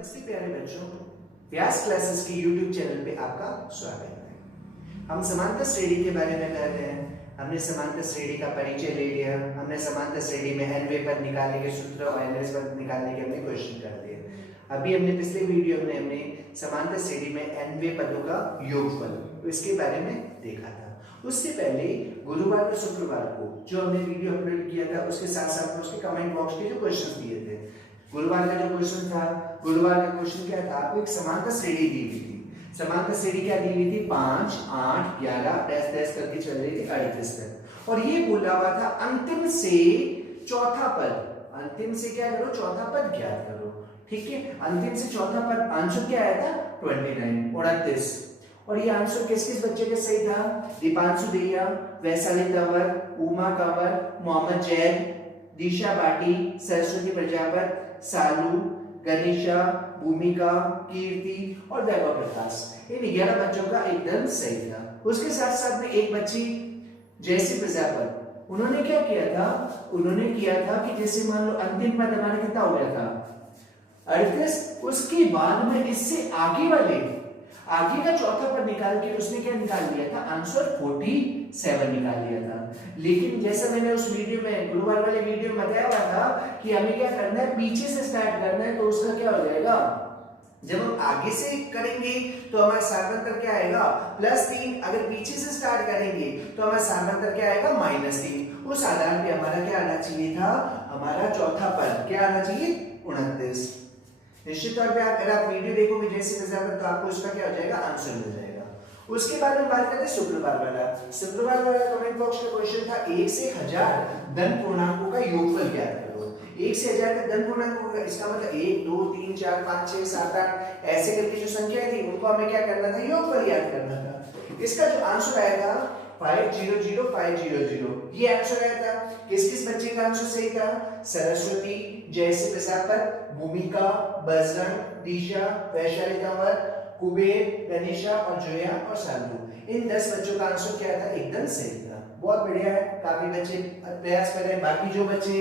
नमस्ते प्यारे बच्चों, व्यास क्लासेस के YouTube चैनल पे आपका स्वागत है। हम समांतर श्रेणी के बारे में पढ़ रहे हैं। हमने समांतर श्रेणी का परिचय ले लिया। हमने समांतर श्रेणी में nवे पद निकालने के सूत्र और nवें पद निकालने के हमने क्वेश्चन कर दिए। अभी हमने पिछले वीडियो में हमने समांतर श्रेणी में nवे पदों का योगफल तो इसके बारे में देखा था। उससे पहले गुरुवार और शुक्रवार को जो हमने वीडियो अपलोड किया था उसके साथ साथ उसके कमेंट बॉक्स के जो क्वेश्चन दिए थे। गुरुवार का जो क्वेश्चन था, गुरुवार का क्वेश्चन क्या था? आपको एक समांतर श्रेणी दी हुई थी। समांतर श्रेणी क्या दी हुई थी? 5, 8, 11 डैश करके चल रही थी 38 तक। और ये बोला हुआ था अंतिम से चौथा पद, अंतिम से क्या करो? चौथा पद ज्ञात करो। ठीक है, अंतिम से चौथा पद आंसर क्या आया था? 29 और ये आंसर किस किस बच्चे के सही था? दीपांशु दैया, वैशाली तंवर, उमा कंवर, मोहम्मद जैद, दिशा बाटी, सरस्वती प्रजापत, सालू, गणेशा, भूमिका, कीर्ति और वैभव प्रकाश। इन 11 बच्चों का एकदम सही था। उसके साथ साथ में एक बच्ची जैसी प्रजापत, उन्होंने क्या किया था? उन्होंने किया था कि जैसे मान लो अंतिम पद हमारा कितना हो गया था? 38। उसके बाद में इससे आगे का चौथा पद निकाल के उसने क्या निकाल लिया था? आंसर 47 निकाल लिया था। लेकिन जैसा मैंने उस वीडियो में, गुरुवार वाले वीडियो में बताया हुआ था कि हमें क्या करना है, पीछे से स्टार्ट करना है। तो उसका क्या हो जाएगा? जब हम आगे से करेंगे तो हमारा साधारणतः क्या आएगा? +3। अगर पीछे से स्टार्ट करेंगे तो हमारा साधारणतः क्या आएगा? -3। उस आधार पे हमारा क्या आना चाहिए था? हमारा चौथा पद क्या आना चाहिए? 29। निश्चित तौर पे अगर आप वीडियो देखोगे जैसे प्रजापत तो आपको उसका क्या हो जाएगा? आंसर मिल जाएगा। उसके बाद हम बात करते हैं शुक्रवार वाला। शुक्रवार वाला कमेंट बॉक्स का क्वेश्चन था 1 से 1000 धन पूर्णांकों का योगफल ज्ञात करो। 1 से 1000 तक धन पूर्णांकों का, इसका मतलब 1 2 3 4 5 6 7 8 ऐसे करके जो संख्याएं थी उनको हमें क्या करना था? योगफल ज्ञात करना था। इसका जो आंसर आएगा 500500, ये आंसर आया था। किस किस बच्चे का आंसर सही था? सरस्वती, जयश्री प्रजापत, भूमिका, बजरंग, दिशा, वैशाली तंवर, कुबेर, गणेशा और जोया और सालू। इन 10 बच्चों का आंसर क्या था? एकदम सही था। बहुत बढ़िया है, काफी बच्चे प्रयास कर रहे हैं। बाकी जो बच्चे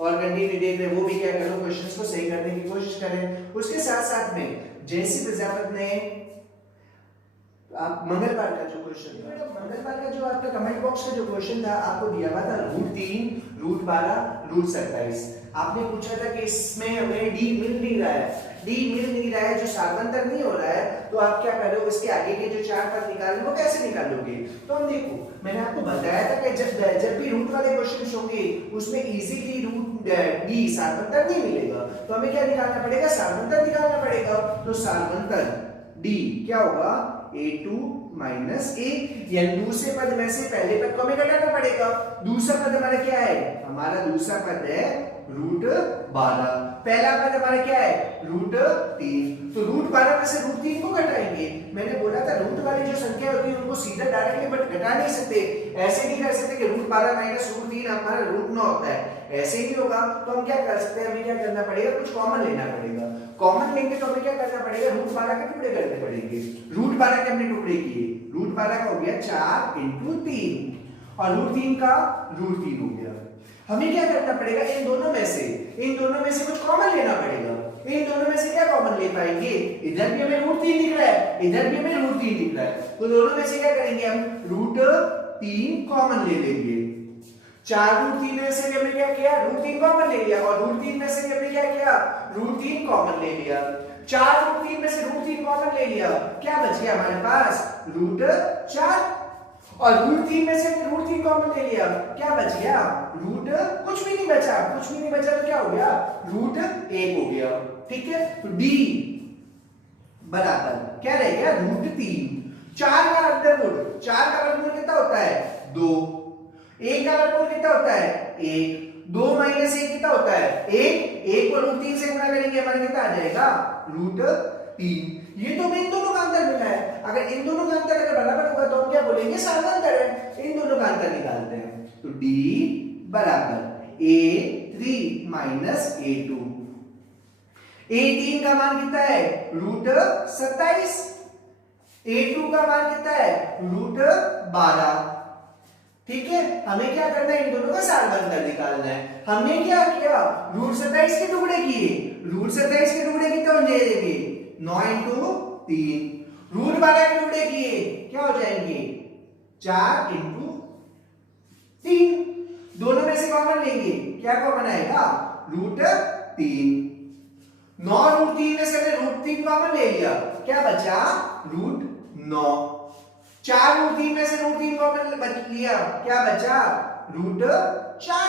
और कंटिन्यू देख रहे हैं वो भी क्या करो? क्वेश्चंस को सही करने की कोशिश करें। उसके साथ साथ में जयश्री प्रजापत ने आप मंगलवार का जो क्वेश्चन था, मंगलवार का जो आपका कमेंट बॉक्स का जो क्वेश्चन था आपको दिया हुआ था √3, √12, √27। आपने पूछा था कि इसमें हमें डी मिल नहीं रहा है, जो साधारणतः नहीं हो रहा है, तो आप क्या करोगे? इसके आगे के जो 4 पद निकालने वो कैसे निकालोगे? तो हम देखो, मैंने आपको बताया था कि जब भी रूट वाले क्वेश्चन होंगे उसमें इजीली डी साधारणतः नहीं मिलेगा, तो हमें क्या निकालना पड़ेगा? साधारणतः निकालना पड़ेगा। तो साधारणतः डी क्या होगा? a2 - a, यानी दूसरे पद में से पहले पद को हमें घटाना पड़ेगा। दूसरा पद हमारा क्या है? हमारा दूसरा पद है √12। पहला पद हमारा क्या है? √3। तो √12 में से √3 को घटाएंगे। मैंने बोला था रूट वाली जो संख्या होती है उनको सीधा डायरेक्टली बट घटा नहीं सकते। ऐसे नहीं कर सकते कि √12 - √3 हमारा √9 होता है, ऐसे ही नहीं होगा। तो हम क्या कर सकते हैं? हमें क्या करना पड़ेगा? कुछ कॉमन लेना पड़ेगा। कॉमन लेंगे तो हमें क्या करना पड़ेगा? √12 के टुकड़े करने पड़ेंगे। √12 के हमने टुकड़े किए, √12 का हो गया 4 × 3 और √3 का √3 हो गया। हमें क्या करना पड़ेगा? इन दोनों में से कुछ कॉमन लेना पड़ेगा। इन दोनों में से क्या कॉमन ले पाएंगे? इधर भी हमें √3 दिख रहा है, इधर भी हमें √3 दिख रहा है, तो दोनों में से क्या करेंगे? हम √3 कॉमन ले लेंगे। 4 √3 में से हमने क्या किया? √3 कॉमन ले लिया और √3 में से हमने क्या किया? √3 कॉमन ले लिया। 4 √3 में से √3 कॉमन ले लिया, क्या बच गया हमारे पास? √4 और √3 में से √3 कॉमन ले लिया, क्या बच गया? कुछ भी नहीं बचा तो क्या हो गया? √1 हो गया। ठीक है, तो डी बराबर क्या रह गया? √3। 4 का वर्गमूल कितना होता है? 2। 1 का वर्गमूल कितना होता है? 1। 2 - 1 कितना होता है? 1 को √3 से गुणा करेंगे हमारा कितना आ जाएगा? √3। ये तो इन दोनों का अंतर मिला है। अगर इन दोनों का अंतर अगर बराबर होगा तो हम क्या बोलेंगे? साधारणतः है। इन दोनों का अंतर निकालते हैं, तो डी बराबर a3 - a2। a3 का मान कितना है? √27। a2 का मान कितना है? √12। ठीक है, हमें क्या करना है? इन दोनों का साधारणतः निकालना है। हमने क्या किया? √27 के टुकड़े किए। √27 के टुकड़े कितने हो बन जाएंगे 9 इंटू 3 रूट 12 के टुकड़े किए क्या हो जाएंगे 4 इंटू 3 दोनों में से कॉमन लेंगे क्या कॉमन आएगा रूट 3 9 रूट 3 में से हमने रूट 3 कॉमन ले लिया क्या बचा रूट 9 4 रूट 3 में से रूट 3 कॉमन बच लिया क्या बचा रूट 4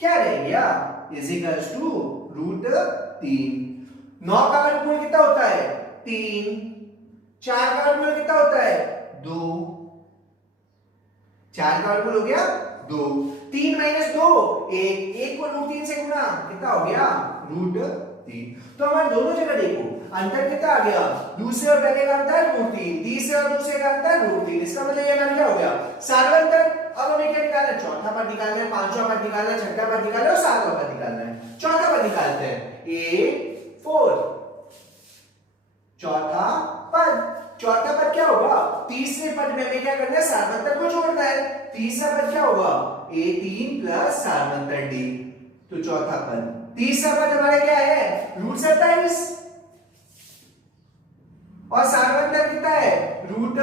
क्या रह गया इज इक्वल्स टू रूट 3 9 का वर्गमूल कितना होता है 3 4 का वर्गमूल कितना होता है 2 4 का वर्गमूल हो गया 2 3 माइनस 2 1 को रूट 3 से गुणा कितना हो गया रूट 3 तो हमारे दोनों जगह देखो अंतर कितना आ गया दूसरे और पहले का अंतर रूट 3 तीसरे और दूसरे का अंतर रूट 3 इसका मतलब ये हमारा क्या हो गया सार्वंतर अब हमें क्या निकालना है चौथा पद निकालना है पांचवा पद निकालना है छठा पद निकालना है और सातवां पद निकालना है चौथा पद निकालते हैं a4 चौथा पद क्या होगा तीसरे पद में हमें क्या करना है सार्वंतर को जोड़ना है तीसरा पद क्या होगा a3 प्लस सार्वंतर d तो चौथा पद तीसरा पद हमारा क्या है रूट 27 और सार्वंतर कितना है रूट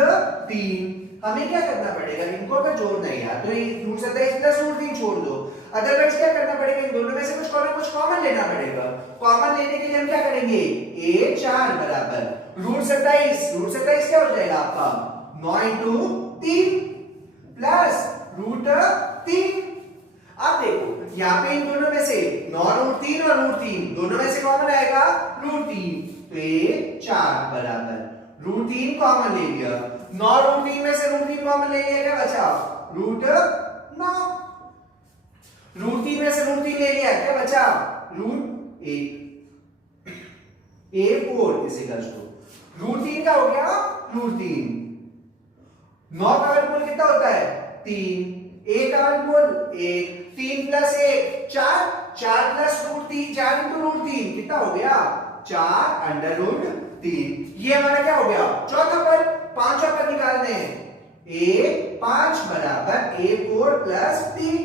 3 हमें क्या करना पड़ेगा इनको अगर जोड़ना है यार तो ये रूट 27 प्लस रूट 3 छोड़ दो अदरवाइज क्या करना पड़ेगा इन दोनों में से कुछ कॉमन लेना पड़ेगा कॉमन लेने के लिए हम क्या करेंगे a4 बराबर रूट 27 क्या हो जाएगा आपका 9 इंटू 3 प्लस रूट 3 अब देखो यहाँ पे इन दोनों में से 9 रूट 3 और रूट 3 दोनों में से कॉमन आएगा रूट 3 तो a4 बराबर रूट 3 कॉमन ले लिया 9 रूट 3 में से रूट 3 कॉमन ले लिया क्या बचा रूट 9 रूट 3 में से रूट 3 ले लिया क्या बचा root 1 a4 is equals to root 3 का हो गया रूट 3 9 का वर्गमूल कितना होता है 3 a का वर्गमूल 1 3 plus 1 4 plus root 3 4 into root 3 कितना हो गया 4 अंडर रूट 3 ये हमारा क्या हो गया चौथा पद पांचवा पद निकालने हैं a5 बराबर a4 प्लस 3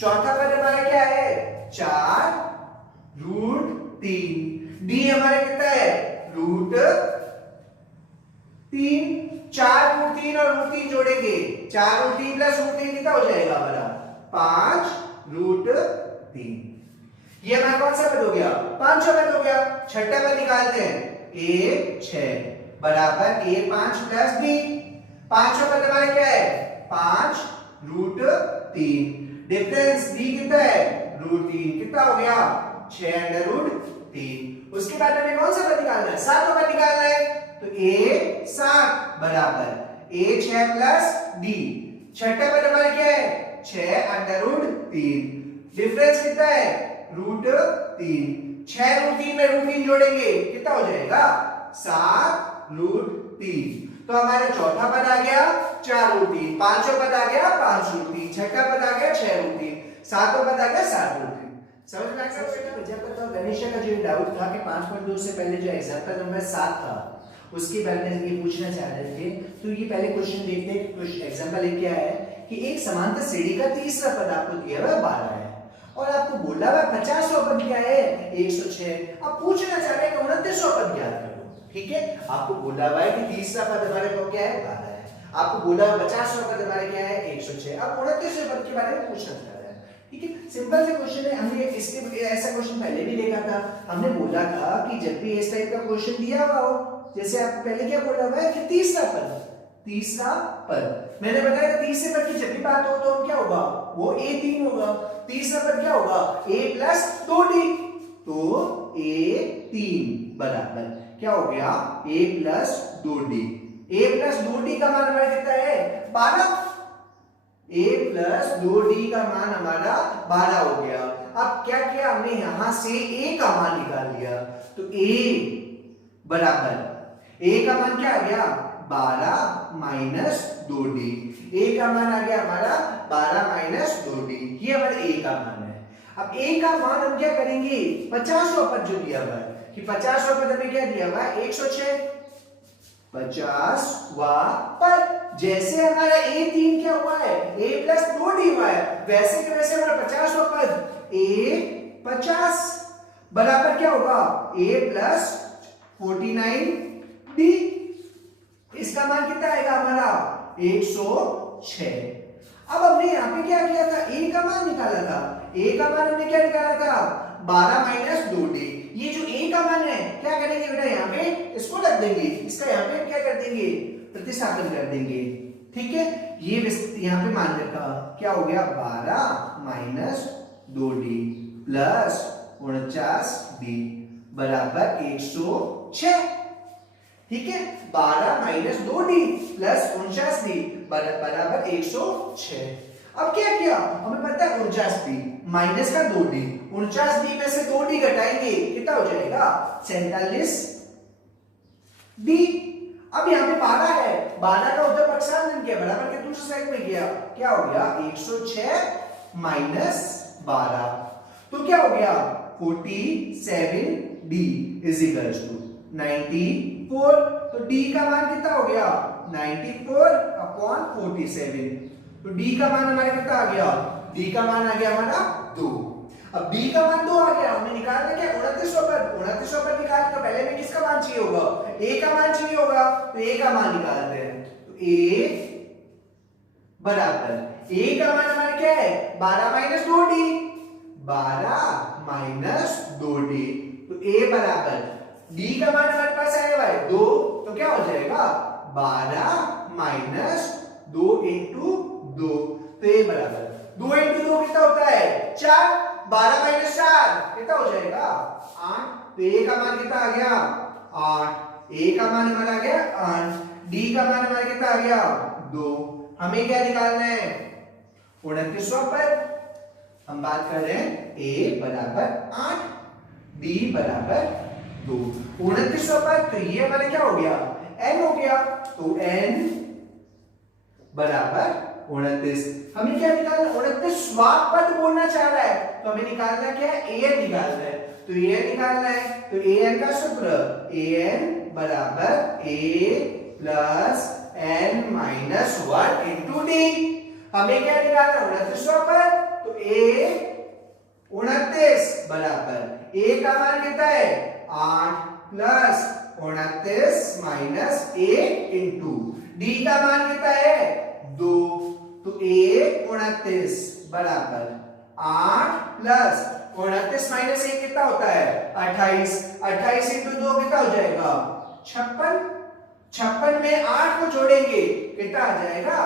चौथा पद हमारा क्या है 4 रूट 3 d हमारा कितना है रूट 3 4 रूट 3 और रूट 3 जोड़ेंगे 4 रूट 3 प्लस रूट 3 कितना हो जाएगा हमारा 5 रूट 3 ये हमारा कौन सा पद हो गया पांचवा पद हो गया छठा पद निकालते हैं a6 बराबर a5 प्लस b पांचवा पद हमारा क्या है 5 रूट 3 डिफरेंस b कितना है रूट 3 कितना हो गया 6 अंडर रूट 3 उसके बाद हमें कौन सा पद निकालना है सातवां पद निकालना है तो a7 बराबर a6 प्लस d छठा पद हमारा क्या है 6 अंडर रूट 3 डिफरेंस कितना है रूट 3 6 रूट 3 में रूट 3 जोड़ेंगे कितना हो जाएगा 7 रूट 3 तो हमारा चौथा पद आ गया 4 रूट 3 पांचवा पद आ गया 5 रूट 3 छठा पद आ गया 6 रूट 3 सातवां पद आ गया 7 रूट 3 समझ में आ गया जब तक गणेश का जो डाउट था कि 5.2 से पहले जो एग्जांपल नंबर 7 था उसके बारे में ये पूछना चाह रहे थे तो ये पहले क्वेश्चन देखते हैं कुछ एग्जांपल क्या है कि एक समांतर श्रेणी का तीसरा पद आपको दिया हुआ 12 है और आपको बोला हुआ 50वां पद क्या है 106 अब पूछना चाह रहे हैं कि 29वां पद ज्ञात करो ठीक है आपको बोला हुआ है कि तीसरा पद हमारे को क्या है 12 है आपको बोला हुआ 50वां पद हमारा क्या है 106 अब 29वें पद के बारे में पूछना चाह रहे हैं ठीक है सिंपल से क्वेश्चन है हमने इसके ऐसा क्वेश्चन पहले भी देखा था हमने बोला था कि जब भी इस टाइप का क्वेश्चन दिया हुआ हो जैसे आप पहले क्या बोला हुआ है कि तीसरा पद मैंने बताया कि तीसरे पद की जब भी बात हो तो क्या होगा वो a3 होगा तीसरा पद क्या होगा a प्लस 2d तो a3 बराबर क्या हो गया a plus 2d a plus 2d का मान हमारा कितना है 12 a प्लस 2d का मान हमारा 12 हो गया अब क्या किया हमने यहां से a का मान निकाल लिया तो a बराबर a का मान क्या आ गया 12 माइनस 2d a का मान आ गया हमारा 12 माइनस 2d ये हमारा a का मान है अब a का मान हम क्या करेंगे 50वां पद जो दिया हुआ है कि 50वां पद में क्या दिया हुआ है 106 50वां पद जैसे हमारा a3 क्या हुआ है a प्लस 2d हुआ है वैसे के वैसे हमारा 50वां पद a 50 बराबर क्या होगा a प्लस 49b। इसका मान कितना आएगा हमारा 106। अब हमने यहाँ पे क्या किया था, a का मान निकाला था। a का मान हमने क्या निकाला था 12 माइनस 2d। ये जो a का मान है क्या करेंगे बेटा, यहाँ पे इसको रख देंगे, इसका यहाँ पे क्या कर देंगे प्रतिस्थापन कर देंगे। ठीक है, ये यहाँ पे मान रखा, क्या हो गया 12 माइनस 2d प्लस 49d बराबर 106। ठीक है, 12 माइनस 2d प्लस 49d बराबर 106। अब क्या किया, हमें पता है 49d माइनस का 2d, 49d में से 2d घटाएंगे कितना हो जाएगा 47d। अब यहाँ पे 12 है, 12 का उधर पक्षांतर किया, बराबर के दूसरे साइड में किया, क्या हो गया 106 माइनस 12, तो क्या हो गया 47d इज इक्वल्स टू 94। तो d का मान कितना हो गया 94 अपॉन 47। तो d का मान हमारा कितना आ गया, d का मान आ गया हमारा 2। अब b का मान 2 आ गया, हमें निकालना क्या 2900 पर निकालने तो पहले में किसका मान चाहिए होगा, a का मान चाहिए होगा, तो a का मान निकालते हैं। तो a बराबर a का मान हमारा क्या है 12 माइनस 2d, 12 माइनस 2d, तो a बराबर d का मान हमारे पास आया हुआ है 2, तो क्या हो जाएगा 12 माइनस 2 इंटू 2, तो a बराबर 2 इंटू 2 कितना होता है 4, 12 माइनस 4 कितना हो जाएगा 8। तो a का मान कितना आ गया 8, a का मान हमारा आ गया 8, d का मान हमारा कितना आ गया 2। हमें क्या निकालना है 2900 पर हम बात कर रहे हैं a बराबर 8, d बराबर 2। 2900 पर तो ये हमारा क्या हो गया n हो गया, तो n बराबर 29। हमें क्या निकालना 29वां पद बोलना चाह रहा है, तो हमें निकालना क्या है an निकालना है। तो an निकालना है तो an का सूत्र an बराबर a plus n minus 1 into d। हमें क्या निकालना 29वां पर, तो a 29 बराबर a का मान कितना है 8 प्लस 29 माइनस 1 इंटू d का मान कितना है 2, तो a 29 बराबर 8 प्लस 29 माइनस 1 कितना होता है 28, 28 इंटू 2 कितना हो जाएगा 56, 56 में 8 को जोड़ेंगे कितना आ जाएगा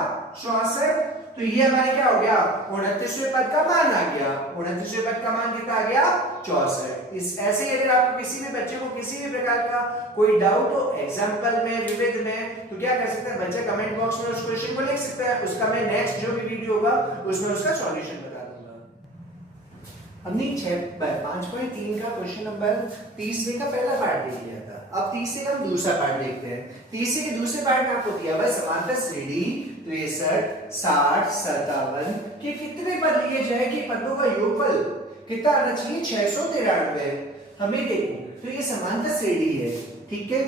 64। तो ये हमारे क्या हो गया 29वें पद का मान आ गया, 29वें पद का मान कितना आ गया 64। इस ऐसे ही अगर आपको किसी भी बच्चे को किसी भी प्रकार का कोई डाउट हो एग्जाम्पल में विविध में, तो क्या कर सकते हैं बच्चे कमेंट बॉक्स में उस क्वेश्चन को लिख सकते हैं, उसका मैं नेक्स्ट जो भी वीडियो होगा उसमें उसका सॉल्यूशन बता दूंगा। हमने 5.3 का क्वेश्चन नंबर 30 का पहला पार्ट देख लिया था। अब 30 का हम दूसरा पार्ट देखते हैं। 30 के दूसरे पार्ट में आपको दिया हुआ है समांतर श्रेणी 63, 60, 57 के कितने पद लिए जाए कि पदों का योगफल कितना आना चाहिए 693। हमें देखो तो ये समांतर श्रेणी है, ठीक है,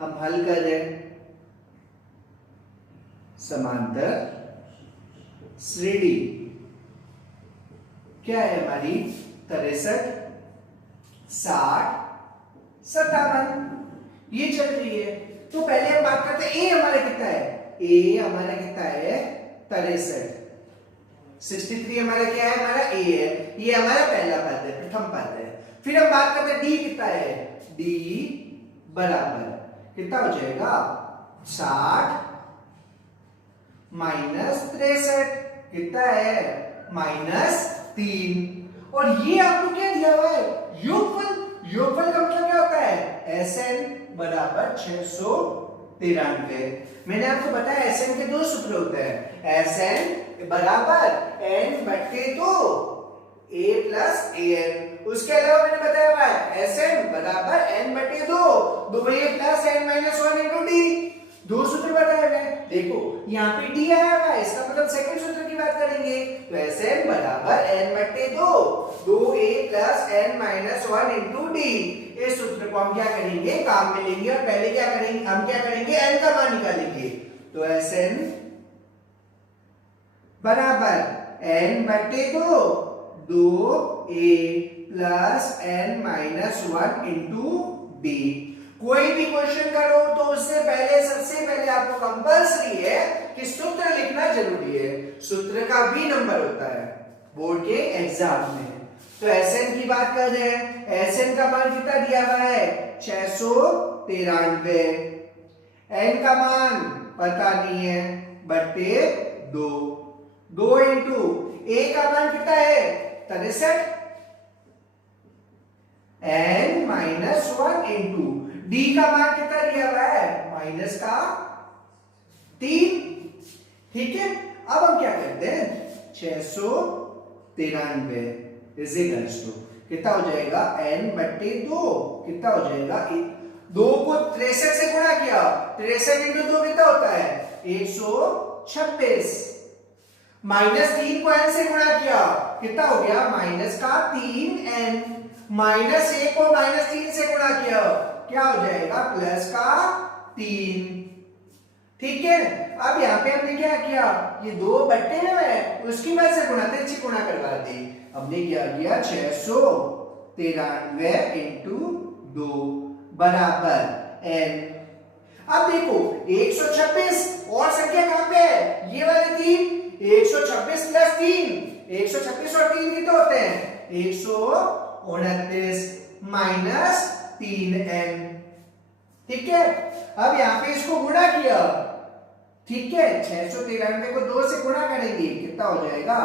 हम हल कर रहे हैं समांतर श्रेणी क्या है हमारी 63, 60, 57 ये चल रही है। तो पहले हम बात करते हैं ए हमारा कितना है, ए हमारा कितना है 63, 63 हमारा क्या है हमारा ए है, ये हमारा पहला पद है प्रथम पद है। फिर हम बात करते हैं डी कितना है, डी बराबर कितना हो जाएगा 60 माइनस 63 कितना है -3। और ये आपको क्या दिया हुआ है योगफल, योगफल का मतलब क्या होता है Sn बराबर 693। मैंने आपको बताया Sn के दो सूत्र होते हैं, Sn बराबर n बटे 2 a प्लस an। उसके अलावा मैंने बताया हुआ है Sn बराबर n बटे 2 2a plus n minus 1 into d। दो सूत्र बताए हैं, देखो यहाँ पे d आया हुआ है, इसका मतलब सेकंड सूत्र की बात करेंगे तो Sn बराबर n बटे 2 2a plus n minus 1 into d। इस सूत्र को हम क्या करेंगे काम में लेंगे और पहले क्या करेंगे हम क्या करेंगे n का मान निकालेंगे। तो Sn बराबर n बटे 2 2a plus n minus 1 into D. कोई भी क्वेश्चन करो तो उससे पहले सबसे पहले आपको कंपल्सरी है कि सूत्र लिखना जरूरी है। सूत्र का भी नंबर होता है बोर्ड के एग्जाम में। तो Sn की बात कर रहे हैं, Sn का मान कितना दिया हुआ है 693, n का मान पता नहीं है बटे 2, 2 इंटू a का मान कितना है 63, n माइनस 1 इंटू d का मान कितना दिया हुआ है माइनस का 3। ठीक है, अब हम क्या करते हैं 693 इज इक्वल्स टू कितना हो जाएगा n बटे 2, कितना हो जाएगा 2 को 63 से गुणा किया, 63 इंटू 2 कितना होता है 126, माइनस 3 को n से गुणा किया कितना हो गया माइनस का 3n, माइनस 1 को माइनस 3 से गुणा किया क्या हो जाएगा प्लस का 3। ठीक है, अब यहाँ पे हमने क्या किया, ये 2 बट्टे हैं उसकी वजह से गुणा थे, अच्छी गुणा करवा दी। हमने क्या किया 693 इंटू 2 बराबर n। अब देखो 126 और संख्या कहां पे है, ये वाले 3, 126 प्लस 3, 126 और 3 कितने होते हैं 129 माइनस 3n। ठीक है, अब यहां पे इसको गुणा किया, ठीक है 693 को 2 से गुणा करेंगे कितना हो जाएगा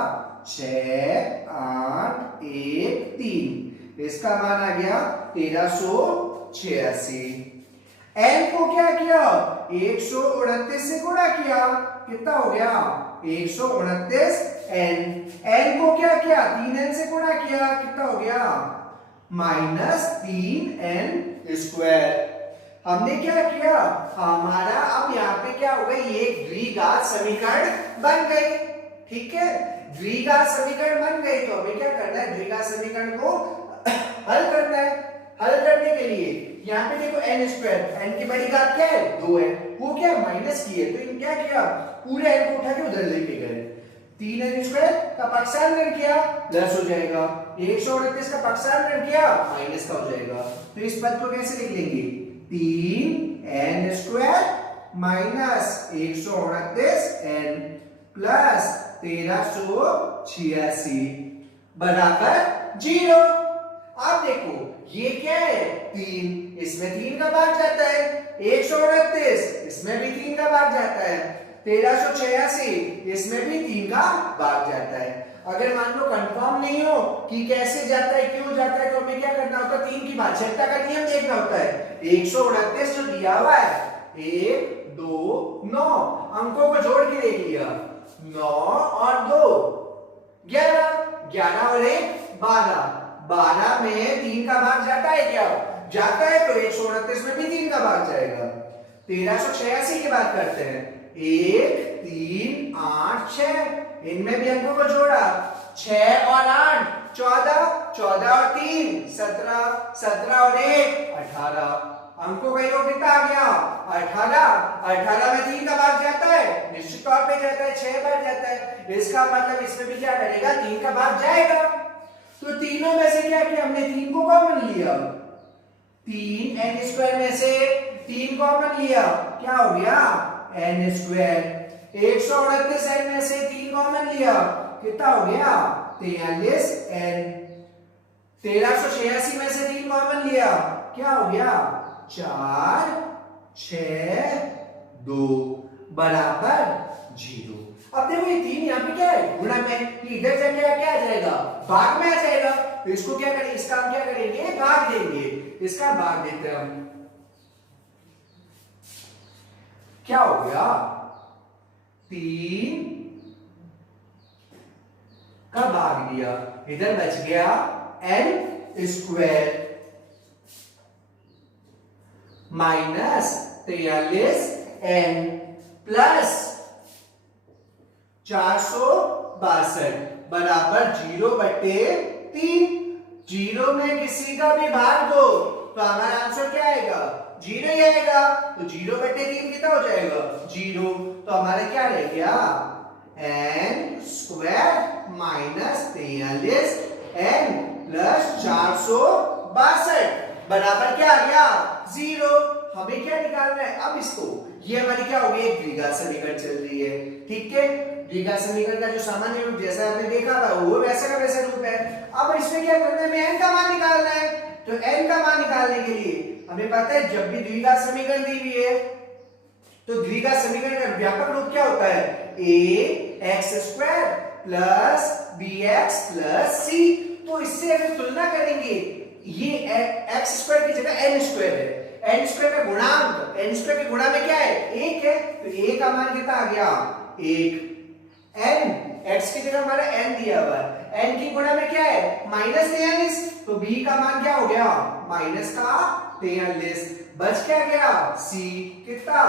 6 8 1 3, इसका मान आ गया 1386। n को क्या किया 129 से गुणा किया कितना हो गया 129 n, n को क्या किया 3n से गुणा किया कितना हो गया माइनस 3n स्क्वायर। हमने क्या किया हमारा अब यहाँ पे क्या हो गई, ये द्विघात समीकरण बन गई। ठीक है, द्विघात समीकरण बन गई तो हमें क्या करना है द्विघात समीकरण को हल करना है। हल करने के लिए यहाँ पे देखो n स्क्वायर, n की बड़ी घात क्या है 2 है, वो क्या माइनस की है तो इन क्या किया पूरे n को उठा के उधर लेके गए, 3n स्क्वायर का पक्षांतर किया प्लस हो जाएगा, 129 का पक्षांतर किया माइनस का हो जाएगा। तो इस पद को कैसे लिख लेंगे 3n square minus 129n plus 1386 बराबर 0। अब देखो ये क्या है 3, इसमें 3 का भाग जाता है, 129 इसमें भी 3 का भाग जाता है, 1386 इसमें भी 3 का भाग जाता है। अगर मान लो कंफर्म नहीं हो कि कैसे जाता है क्यों जाता है तो हमें क्या करना होता है 3 की भाज्यता का नियम देखना होता है। 129 जो दिया हुआ है 1 2 9 अंकों को जोड़ के देख लिया, 9 और 2 11, 11 और 1 12, 12 में 3 का भाग जाता है क्या जाता है, तो 129 में भी 3 का भाग जाएगा। 1386 की बात करते हैं 1 3 8 6, इनमें भी अंकों को जोड़ा 6 और 8 14, 14 और 3 17, 17 और 1 18, अंकों का योग कितना आ गया 18, 18 में 3 का भाग जाता है निश्चित तौर पे जाता है 6 बार जाता है, इसका मतलब इसमें भी क्या करेगा 3 का भाग जाएगा। तो तीनों में से क्या किया हमने 3 को कॉमन लिया, 3n स्क्वायर में से 3 कॉमन लिया क्या हो गया n स्क्वायर, 129 n में से 3 कॉमन लिया कितना हो गया 43n, 1386 में से 3 कॉमन लिया क्या हो गया 4 6 2 बराबर 0। अब देखो ये 3 यहाँ पे क्या है गुणा में, ये इधर से क्या क्या आ जाएगा भाग में आ जाएगा, तो इसको क्या करेंगे इसका हम क्या करेंगे भाग देंगे, इसका भाग देते हैं हम क्या हो गया 3 का भाग दिया, इधर बच गया n square minus 43n plus 462 बराबर 0/3। 0 में किसी का भी भाग दो तो हमारा आंसर क्या आएगा 0 ही आएगा, तो 0/3 कितना हो जाएगा 0, तो हमारा क्या रह गया n square minus 43n plus 462 बराबर क्या आ गया 0। हमें क्या निकालना है अब इसको, ये हमारी क्या हो गई एक द्विघात समीकरण चल रही है, ठीक है। द्विघात समीकरण का जो सामान्य रूप जैसा आपने देखा था वो वैसा का वैसा रूप है। अब इसमें क्या करना है, हमें n का मान निकालना है। तो n का मान निकालने के लिए हमें पता है जब भी द्विघात समीकरण दी हुई है तो द्विघात समीकरण का व्यापक रूप क्या होता है, ax² plus bx plus c। तो इससे अगर तुलना करेंगे ये x² की जगह n² है, n² का गुणांक, n² के गुणा में क्या है 1 है, तो a का मान कितना आ गया 1। n x की जगह हमारा n दिया हुआ है, n की गुणा में क्या है -43, तो b का मान क्या हो गया -43। बच क्या गया c कितना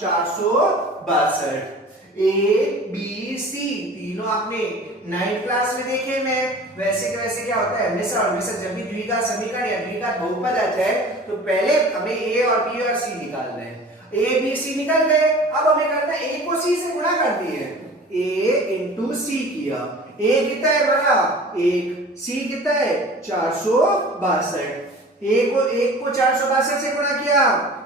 462। a b c तीनों आपने 9th क्लास में देखे मैं, वैसे के वैसे क्या होता है हमेशा जब भी द्विघात समीकरण या द्विघात बहुपद आता है तो पहले हमें a और b और c निकालना है। a b c निकल गए, अब हमें करना है a को c से गुणा कर दिए, a into c किया, a कितना है बड़ा 1, c कितना है 462, एक को 462 से गुणा किया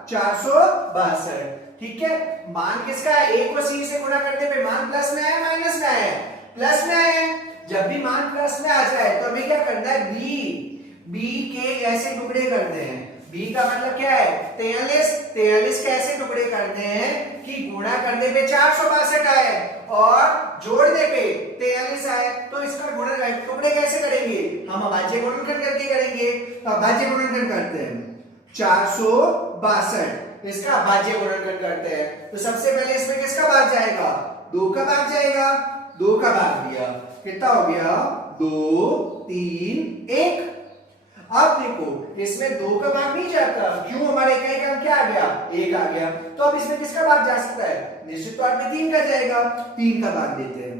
462, ठीक है। मान किसका है, a को c से गुणा करने पे मान प्लस में आया माइनस में आया, प्लस में आया। जब भी मान प्लस में आ जाए तो हमें क्या करना है b के ऐसे टुकड़े करते हैं, b का मतलब क्या है 43 के ऐसे टुकड़े करते हैं कि गुणा करने पे 462 आए और जोड़ने पे 43 आए। तो इसका गुणा टुकड़े कैसे करेंगे, हम अभाज्य गुणनखंड करके करेंगे। तो अभाज्य गुणनखंड करते हैं 462, इसका अभाज्य गुणनखंड करते हैं। तो सबसे पहले इसमें किसका भाग जाएगा 2 का भाग जाएगा, 2 का भाग दिया कितना हो गया 2 3 1। अब देखो इसमें 2 का भाग नहीं जाता, क्यों, हमारे इकाई का क्या आ गया 1 आ गया। तो अब इसमें किसका भाग जा सकता है, निश्चित तौर पे 3 का जाएगा, 3 का भाग देते हैं।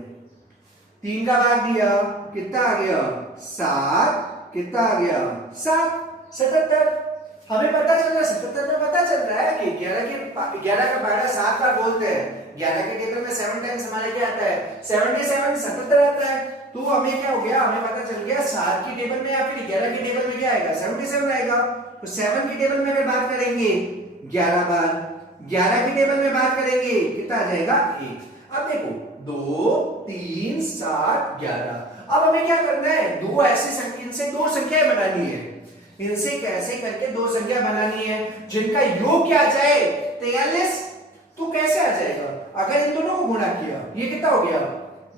3 का भाग दिया कितना आ गया 7, कितना आ गया 7 77। हमें पता चल रहा है 77 में पता चल रहा है कि 11 का पारा 7 बार बोलते हैं, 11 के टेबल में 7 टाइम्स हमारे क्या आता है 77 77 आता है। तो हमें क्या हो गया, हमें पता चल गया 7 की टेबल में या फिर 11 की टेबल में क्या आएगा 77 आएगा। तो 7 की टेबल में अगर बात करेंगे 11 बार, 11 की टेबल में बात करेंगे कितना आ जाएगा 1। अब देखो 2 3 7 11। अब हमें क्या करना है, दो ऐसी संख्या, इनसे दो संख्याएं बनानी है, इनसे कैसे करके दो संख्या बनानी है जिनका योग क्या आ जाए 43। तो कैसे आ जाएगा, अगर इन दोनों को गुणा किया ये कितना हो गया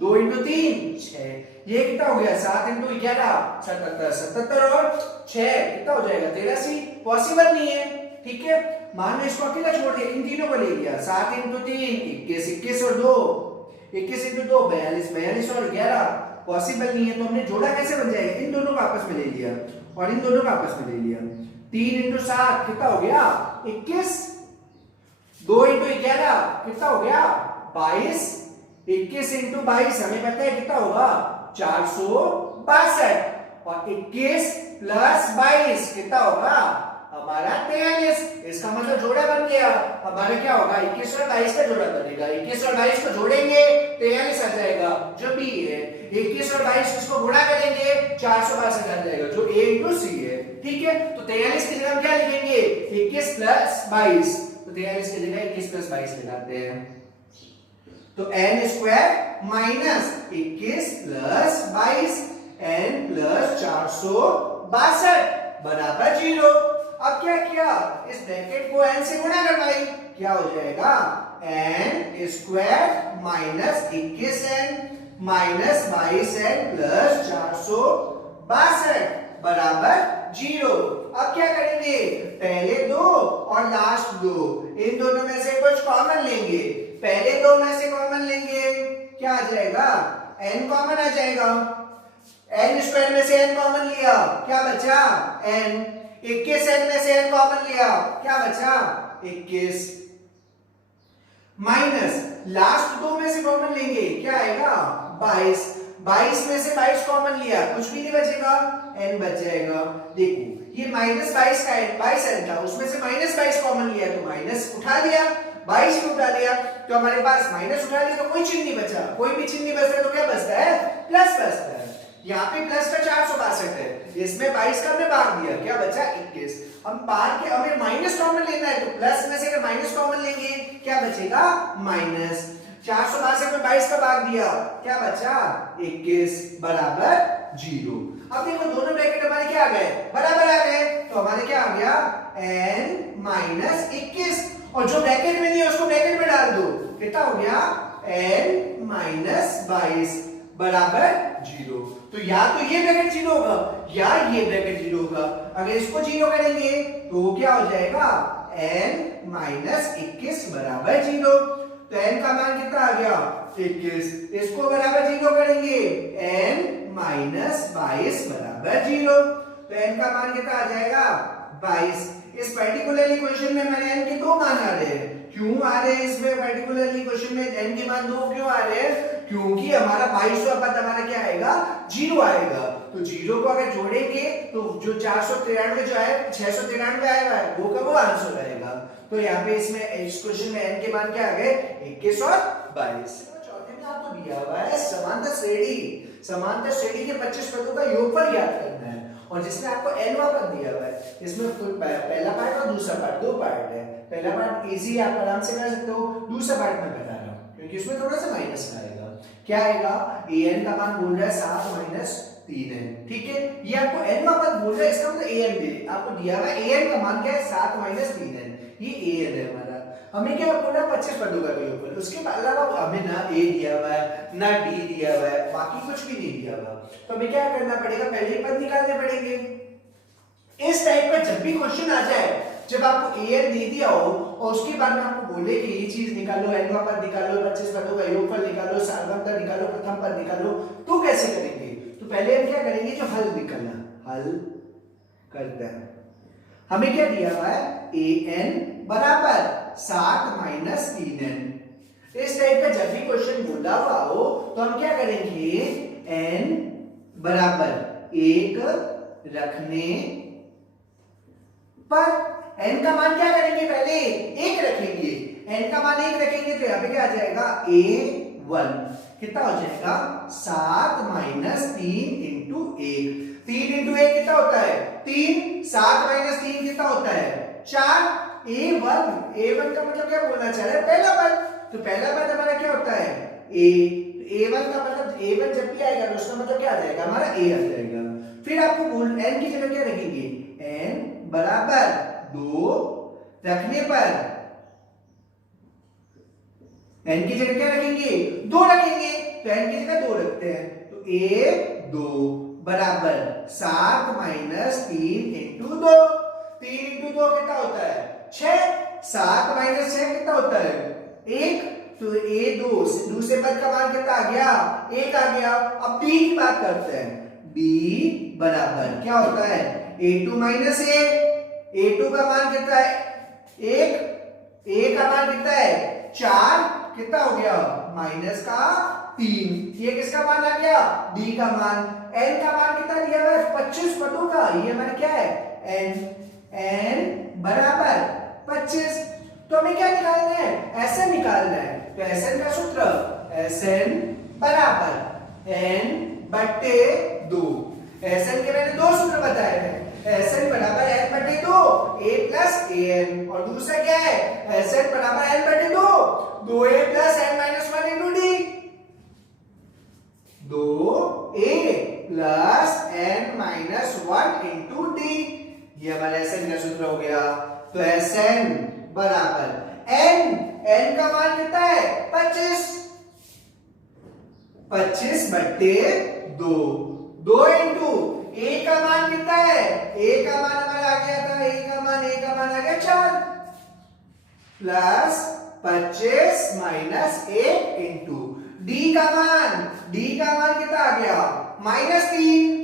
2 into 3 6, ये कितना हो गया 7 into 11 77, 77 और 6 कितना हो जाएगा 83। पॉसिबल नहीं है, ठीक है। मान लो इसको अकेला छोड़ दिया, इन तीनों को ले लिया 7 into 3 21, 21 और 2 21 into 2 42, 42 और 11 पॉसिबल नहीं है। तो हमने जोड़ा कैसे बन जाएगा, इन दोनों को आपस में ले लिया और इन दोनों को आपस में ले लिया। 3 into 7 कितना हो गया 21, 2 into 11 कितना हो गया 22, 21 into 22 हमें पता है कितना होगा 462 और 21 plus 22 कितना होगा हमारा 43। इसका मतलब जोड़ा बन गया, हमारा क्या होगा 21 और 22 का जोड़ा बनेगा, 21 और 22 को जोड़ेंगे 43 आ जाएगा जो बी है, 21 और 22 इसको गुणा करेंगे 462 आ जाएगा जो a into c है, ठीक है। तो 43 की जगह हम क्या लिखेंगे 21 plus 22, तो 43 की जगह 21 plus 22 लगाते हैं। तो n square minus 21 plus 22 n plus 462 बराबर 0। अब क्या किया, इस ब्रैकेट को n से गुणा करवाई, क्या हो जाएगा n square minus 21n minus 22n plus 462 बराबर 0। अब क्या करेंगे, पहले दो और लास्ट दो, इन दोनों में से कुछ कॉमन लेंगे, पहले दो में से कॉमन लेंगे क्या आ जाएगा n कॉमन आ जाएगा, n स्क्वायर में से n कॉमन लिया क्या बचा n, 21n में से n कॉमन लिया क्या बचा 21, माइनस लास्ट दो में से कॉमन लेंगे क्या आएगा 22, 22 में से 22 कॉमन लिया कुछ भी नहीं बचेगा n बच जाएगा। देखो ये -22 का n 22n था, उसमें से -22 कॉमन लिया तो माइनस उठा लिया, 22 भी उठा लिया तो हमारे पास माइनस उठा लिया तो कोई चिन्ह नहीं बचा, कोई भी चिन्ह नहीं बचता तो क्या बचता है प्लस बचता है। यहाँ पे प्लस का 462 है, इसमें 22 का हमने भाग दिया, क्या बचा 21। हम बाहर के हमें माइनस कॉमन लेना है, तो प्लस में से अगर माइनस कॉमन लेंगे क्या बचेगा माइनस। 462 में 22 का भाग दिया, क्या बचा 21 बराबर 0। अब देखो दोनों ब्रैकेट हमारे क्या आ गए, बराबर आ गए, तो हमारे क्या आ गया n माइनस 21, और जो ब्रैकेट में नहीं है उसको ब्रैकेट में डाल दो, कितना हो गया n माइनस 22 बराबर 0। तो या तो ये ब्रैकेट 0 होगा या ये ब्रैकेट 0 होगा। अगर इसको 0 करेंगे तो क्या हो जाएगा n माइनस 21 बराबर 0। तो n का मान कितना आ गया 21, इसको बराबर 0 करेंगे n माइनस 22 बराबर 0। तो n का मान कितना आ जाएगा 22। इस पर्टिकुलरली क्वेश्चन में हमारे n के दो मान आ रहे हैं, क्यों आ रहे हैं इसमें पर्टिकुलरली क्वेश्चन में n के मान दो क्यों आ रहे हैं, क्योंकि हमारा 22 पद हमारा क्या आएगा 0 आएगा। तो 0 को अगर जोड़ेंगे तो जो 493 जो है 693 आएगा वो आंसर आएगा। तो यहाँ पे इसमें इस क्वेश्चन में n के मान क्या आ गए 21 और 22। चौथे में आपको दिया हुआ है समांतर श्रेणी, समांतर श्रेणी के 25 पदों का योगफल ज्ञात करना है, और जिसमें आपको nवां पद दिया हुआ है। इसमें पहला पार्ट और दूसरा पार्ट, दो पार्ट है। पहला पार्ट इजी आप आराम से कर सकते हो, दूसरा पार्ट मैं बता रहा हूं क्योंकि उसमें थोड़ा सा माइनस का आएगा। क्या आएगा an का मान बोल रहा है 7 माइनस 3n, ठीक है। ये आपको nवां पद बोल रहा है, इसका मतलब an दे आपको दिया हुआ है, an का मान क्या है 7 माइनस 3n, ये an है हमारा। हमें क्या बोल रहा है 25 पदों का योगफल, उसके अलावा हमें ना a दिया हुआ है ना d दिया हुआ है, बाकी कुछ भी नहीं दिया हुआ। तो हमें क्या करना पड़ेगा, पहले पद निकालने पड़ेंगे। इस टाइप का जब भी क्वेश्चन आ जाए, जब आपको an दे दिया हो और उसके बाद में आपको बोले कि ये चीज निकालो, nवां पद निकालो, 25 पदों का योगफल निकालो, सार्वमता निकालो, प्रथम पद निकालो, तो कैसे करेंगे। तो पहले हम क्या करेंगे, जो हल निकालना, हल करते हैं। हमें क्या दिया हुआ है an बराबर 7 माइनस 3n। इस टाइप का जब भी क्वेश्चन बोला हुआ हो तो हम क्या करेंगे, n बराबर 1 रखने पर n का मान क्या करेंगे, पहले 1 रखेंगे, n का मान 1 रखेंगे तो यहाँ पे क्या आ जाएगा a1, कितना हो जाएगा 7 माइनस 3 इंटू 1, 3 इंटू 1 कितना होता है 3, 7 माइनस 3 कितना होता है 4, a1 का मतलब क्या बोलना चाह रहा है पहला पद। तो पहला पद हमारा क्या होता है a1 का मतलब a1 जब भी आएगा तो उसका मतलब क्या आ जाएगा हमारा a आ जाएगा। फिर आपको बोल n की जगह क्या रखेंगे, n बराबर 2 रखने पर, n की जगह क्या रखेंगे 2 रखेंगे, तो n की जगह 2 रखते हैं, तो a2 बराबर 7 माइनस 3 इंटू 2, 3 इंटू 2 कितना होता है 6, 7 माइनस 6 कितना होता है 1, तो a2 दूसरे पद का मान कितना आ गया 1 आ गया। अब b की बात करते हैं, b बराबर क्या होता है a2 माइनस a2 का मान कितना है 1, a का मान कितना है 4, कितना हो गया माइनस का 3, ये किसका मान आ गया d का मान। n का मान कितना दिया हुआ है 25 पदों का, ये हमारा क्या है n बराबर 25। तो हमें क्या निकालना है Sn निकालना है, तो Sn का सूत्र Sn बराबर n बटे 2। Sn के मैंने दो सूत्र बताए हैं, Sn बराबर n बटे 2 a प्लस an, और दूसरा क्या है Sn बराबर n बटे 2 2a plus n minus 1 into d, 2a plus n minus 1 into d, ये हमारा Sn का सूत्र हो गया। तो Sn बराबर n का मान कितना है 25, 25 बटे 2, 2 इंटू a का मान कितना है, a का मान हमारा आ गया था, a का मान आ गया 4, प्लस 25 माइनस 1 इंटू d का मान कितना आ गया माइनस 3।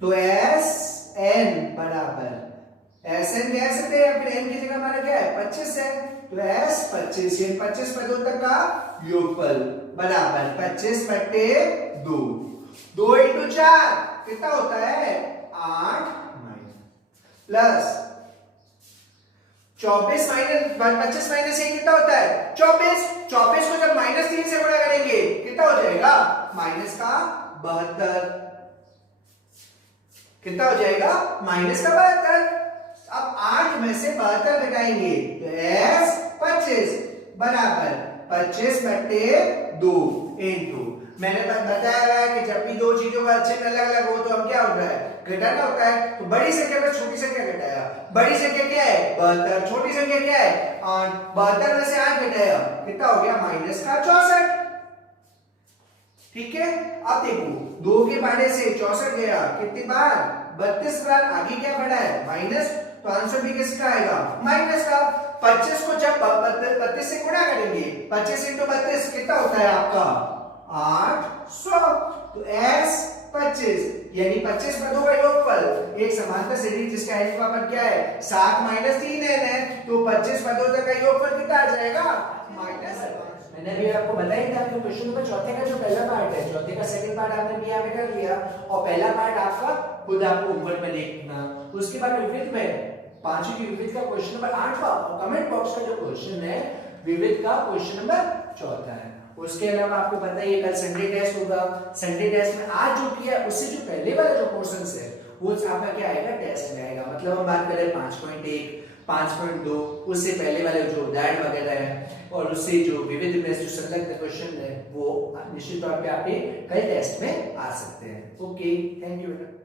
तो Sn बराबर Sn कह सकते हैं, फिर n की जगह हमारा क्या है 25 है, तो S25 ये 25 पदों तक का योगफल बराबर 25 बटे 2, 2 इंटू 4 कितना होता है 8 माइनस प्लस 24 माइनस 25 माइनस 1 कितना होता है 24, 24 को जब माइनस 3 से गुणा करेंगे कितना हो जाएगा माइनस का 72। कितना हो जाएगा? माइनस का 72। अब 8 में से 72 घटाएंगे तो s 25 बराबर 25 बटे 2 इंटू, मैंने बताया है कि जब भी दो चीजों का अच्छे में अलग अलग हो तो हम क्या होता है? घटाना होता है। तो बड़ी संख्या में छोटी संख्या घटाया, बड़ी संख्या क्या है? 72, छोटी संख्या क्या है? 8। 72 में से 8 घटाया, कितना हो गया? माइनस का 64। ठीक है, अब देखो 2 के बारे से 64 गया, कितनी बार? 32 बार। आगे क्या बढ़ा है? माइनस, तो आंसर भी किसका आएगा? माइनस का। 25 को जब 32 से गुणा करेंगे, 25 इंटू 32 कितना होता है आपका? 800। तो s 25 यानी 25 पदों का योगफल एक समांतर श्रेणी जिसका n का मान क्या है? 7 माइनस 3n है, तो 25 पदों तक का योगफल कितना आ जाएगा? माइनस। मैंने अभी आपको बताया था कि क्वेश्चन नंबर चौथे का जो पहला पार्ट है, चौथे का सेकंड पार्ट आपने भी यहाँ पे कर लिया, और पहला पार्ट आपका खुद आपको ऊपर में लिखना। उसके बाद विविध में पांचवी की विविध का क्वेश्चन नंबर 8वां, और कमेंट बॉक्स का जो क्वेश्चन है विविध का क्वेश्चन नंबर चौथा है। उसके अलावा आपको पता है ये कल संडे टेस्ट होगा। संडे टेस्ट में आज जो किया उससे जो पहले वाला जो क्वेश्चंस है वो आपका क्या आएगा? टेस्ट में आएगा। मतलब हम बात करें 5.1, 5.2, उससे पहले वाले जो उदाहरण वगैरह है, और उससे जो विविध में जो संलग्न क्वेश्चन है वो निश्चित तौर पे आपके कल टेस्ट में आ सकते हैं। ओके, थैंक यू बेटा।